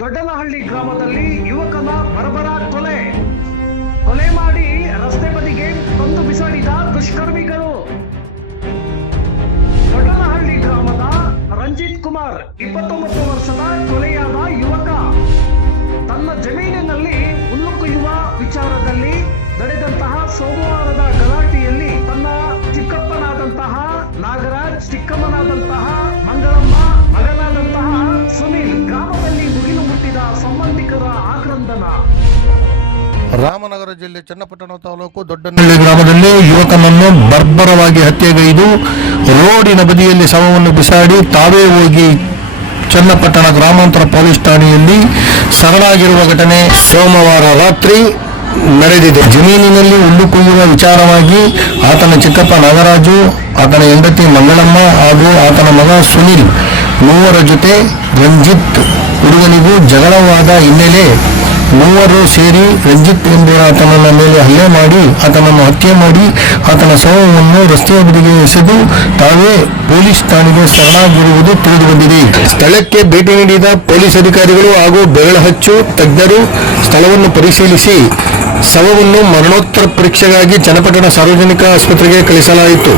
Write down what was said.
ದೊಡ್ಡನಹಳ್ಳಿ ಗ್ರಾಮದಲ್ಲಿ ಯುವಕನ ಬರಬರ ಕೊಲೆ. ಕೊಲೆ ಮಾಡಿ ರಸ್ತೆ ಬದಿಗೆ ತಂದು ಬಿಸಾಡಿದ ದುಷ್ಕರ್ಮಿಗಳು. ದೊಡ್ಡನಹಳ್ಳಿ ಗ್ರಾಮದ ರಂಜಿತ್ ಕುಮಾರ್, ಇಪ್ಪತ್ತೊಂಬತ್ತು ವರ್ಷದ ಕೊಲೆಯಾದ ಯುವಕ. ತನ್ನ ಜಮೀನಿನಲ್ಲಿ ಹುಲ್ಲು ಕುಯ್ಯುವ ವಿಚಾರದಲ್ಲಿ ನಡೆದಂತಹ ಸೋಮವಾರದ ಗಲಾಟೆಯಲ್ಲಿ ತನ್ನ ಚಿಕ್ಕಪ್ಪನಾದಂತಹ ನಾಗರಾಜ್, ಚಿಕ್ಕಮ್ಮನಾದಂತಹ ರಾಮನಗರ ಜಿಲ್ಲೆ ಚನ್ನಪಟ್ಟಣ ತಾಲೂಕು ದೊಡ್ಡನಹಳ್ಳಿ ಗ್ರಾಮದಲ್ಲಿ ಯುವಕನನ್ನು ಬರ್ಬರವಾಗಿ ಹತ್ಯೆಗೈದು ರೋಡಿನ ಬದಿಯಲ್ಲಿ ಶವವನ್ನು ಬಿಸಾಡಿ ತಾವೇ ಹೋಗಿ ಚನ್ನಪಟ್ಟಣ ಗ್ರಾಮಾಂತರ ಪೊಲೀಸ್ ಠಾಣೆಯಲ್ಲಿ ಸರಳಾಗಿರುವ ಘಟನೆ ಸೋಮವಾರ ರಾತ್ರಿ ನಡೆದಿದೆ. ಜಮೀನಿನಲ್ಲಿ ಉಂಡು ಕುಯ್ಯುವ ವಿಚಾರವಾಗಿ ಆತನ ಚಿಕ್ಕಪ್ಪ ನಾಗರಾಜು ಆತನ ಹೆಂಡತಿ ಮಂಗಳಮ್ಮ ಹಾಗೂ ಆತನ ಮಗ ಸುನಿಲ್ ಮೂವರ ಜೊತೆ ರಂಜಿತ್ ಹುಡುಗನಿಗೂ ಜಗಳವಾದ ಹಿನ್ನೆಲೆ ಮೂವರು ಸೇರಿ ರಂಜಿತ್ ಎಂಬುವ ಆತನ ಮೇಲೆ ಹಲ್ಲೆ ಮಾಡಿ, ಆತನನ್ನು ಹತ್ಯೆ ಮಾಡಿ, ಆತನ ಶವವನ್ನು ರಸ್ತೆಯ ಬದಿಗೆ ಎಸೆದು ತಾವೇ ಪೊಲೀಸ್ ಠಾಣೆಗೆ ಶರಣಾಗಿರುವುದು ತಿಳಿದುಬಂದಿದೆ. ಸ್ಥಳಕ್ಕೆ ಭೇಟಿ ನೀಡಿದ ಪೊಲೀಸ್ ಅಧಿಕಾರಿಗಳು ಹಾಗೂ ಬೆರಳಹಚ್ಚು ತಜ್ಞರು ಸ್ಥಳವನ್ನು ಪರಿಶೀಲಿಸಿ ಶವವನ್ನು ಮರಣೋತ್ತರ ಪರೀಕ್ಷೆಗಾಗಿ ಚನ್ನಪಟ್ಟಣ ಸಾರ್ವಜನಿಕ ಆಸ್ಪತ್ರೆಗೆ ಕಳಿಸಲಾಯಿತು.